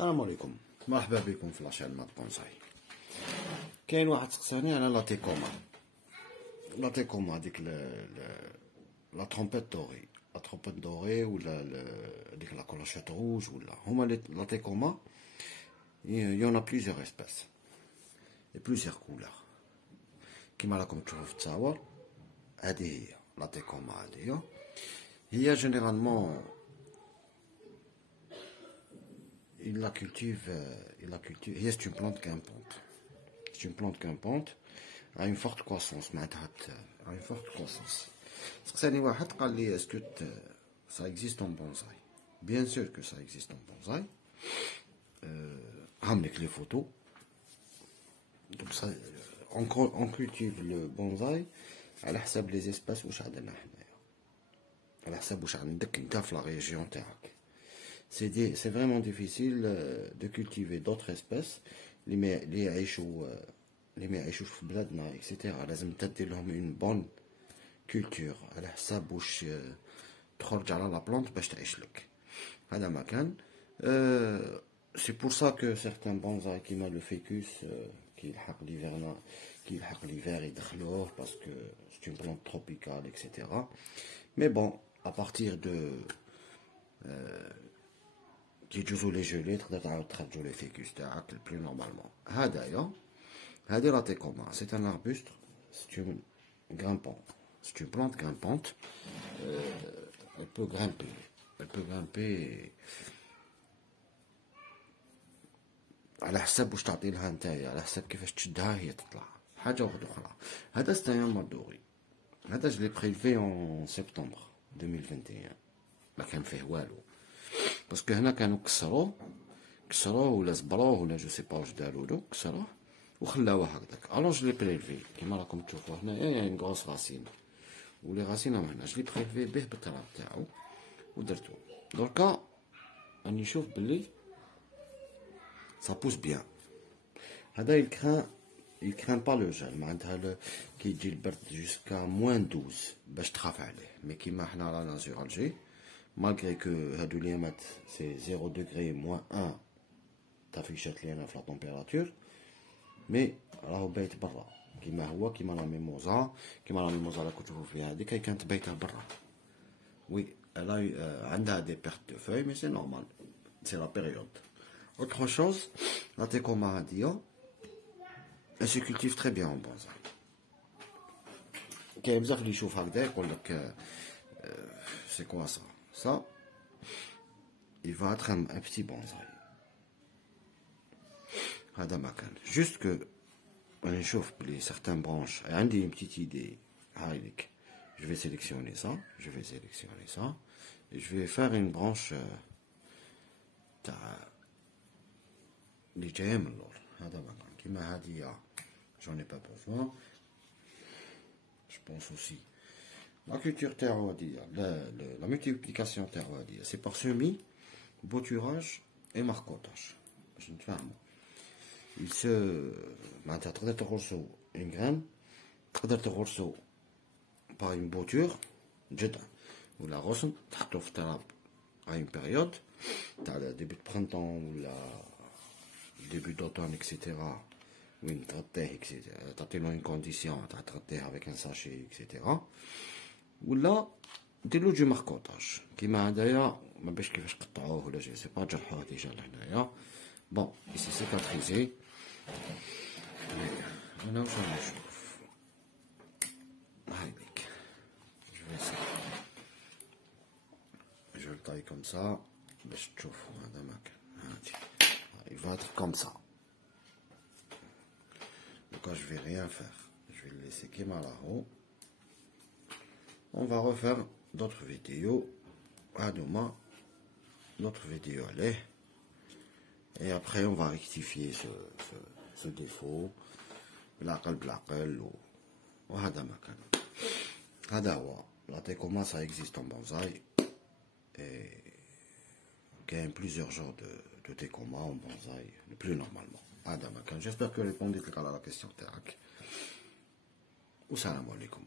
السلام عليكم، مرحبا بكم في لاشين مات بونساي. كاين واحد سقساني على لا تيكوما. لا تيكوما ديك لا ترومبيت دوري، لا ترومبيت دوري ولا ديك لا كلوشيت روج ولا هما لا تيكوما. يون ا بليزيور اسبيس اي بليزيور كولور كيما راكم تشوفوا في التصاور. هذه هي لا تيكوما. هذه هي جينيرالمون il la cultive, c'est une plante grimpante. C'est une plante grimpante à une forte croissance. À une forte croissance. Est-ce que ça existe en bonsaï? Bien sûr que ça existe en bonsaï. Avec les photos. Donc ça, on cultive le bonsaï à l'hsab les espèces où j'adena. À l'hsab où j'adena la région تاعك. C'est vraiment difficile de cultiver d'autres espèces اللي يعيشوا في بلادنا etc. لازم تدي لهم une bonne culture على حساب واش تخرج على لا بلانت باش تعيش لك. هذا ما كان. C'est pour ça que certains bonsaïs كيما le ficus كيلحق l'hiver يدخلوه parce que c'est une plante tropicale etc. Mais bon, à partir de كي يجوزو لي جولي تقدر تعاود تخرجو لي فيكوس تاعك البلو نورمالمون. هذايا هادي لا تيكوما. سي ان اربوست، سي اون غرامبون، سي اون بلانت غرامبونت. elle peut grimper على حساب واش تعطي لها نتايا، على حساب كيفاش تشدها هي تطلع. حاجه واحده اخرى، هذا ستايان مردوري. هذا جو لي بريلفي اون سبتمبر 2021. ما كان فيه والو باسكو هنا كانوا كسروه ولا زبروه ولا جو سي با واش دارولو، كسروه وخلاوه هكذاك. الوغ جو لي بريلفي كيما راكم تشوفوا هنايا ان غروس راسين ولي راسين هنا. جو لي بريلفي به بالتراب تاعو ودرتو. دركا راني نشوف بلي سا بوس بيان. هذا il craint pas le gel. معناتها كي يجي البرد جوسكا موان 12 باش تخاف عليه. مي كيما حنا رانا سور الجي malgré que هادو اليامات سي 0 degré moins 1 تافيشات لينا في لا تمبيراتور، مي راهو بايت برا كيما هو. كيما لا ميموزا اللي كنت تشوفوا فيها هذيك كانت بايته برا. وي عندها دي بيرت دو فوي مي سي نورمال، سي لا بيريود. autre chose لا تيكوما هادية elle se cultive très bien en bonsaï. كاين بزاف اللي يشوف هكذا يقول لك c'est quoi ça? Ça, il va être un petit bonsaï. هذا ما كان. Juste que on نشوف بلي certaines branches. عندي une petite idée. هايليك. Je vais sélectionner ça. Et je vais faire une branche تاع اللي جايه من اللور. هذا ما كان. كيما هادي j'en ai pas besoin. Je pense aussi la culture terroidia, la multiplication terroidia, c'est par semis, bouturage et marcottage. Je ne sais pas. Il se. معناتها تقدر تغرسو une graine، تقدر تغرسو par une bouture جدع ولا غصن تحطو في التراب à une période تاع début de printemps ولا début d'automne etc. وين تغطيه etc. تعطيلو une condition تاع تغطيه avec un sachet etc. ولا ديرلو جو ماركوطاج كيما هدايا. ما باش كيفاش قطعوه ولا جو سي با جرحوه ديجا لهنايا. بون ايسي سيكاتريزي. انا واش راني نشوف هايليك. جو الطاي كوم سا باش تشوفوا. هذا ما كان. هادي il va être comme ça. Donc je vais rien faire, je vais le laisser كيما راهو. On va refaire d'autres vidéos à demain, notre vidéo allez, et après on va rectifier ce défaut بالعقل وهذا ما كان. هذا هو لا تيكوما. ça existe en bonsaï et كاين plusieurs genres de تيكوما en bonsaï le plus normalement. هذا ما كان. j'espère que répondit لك على la question تاعك. والسلام عليكم.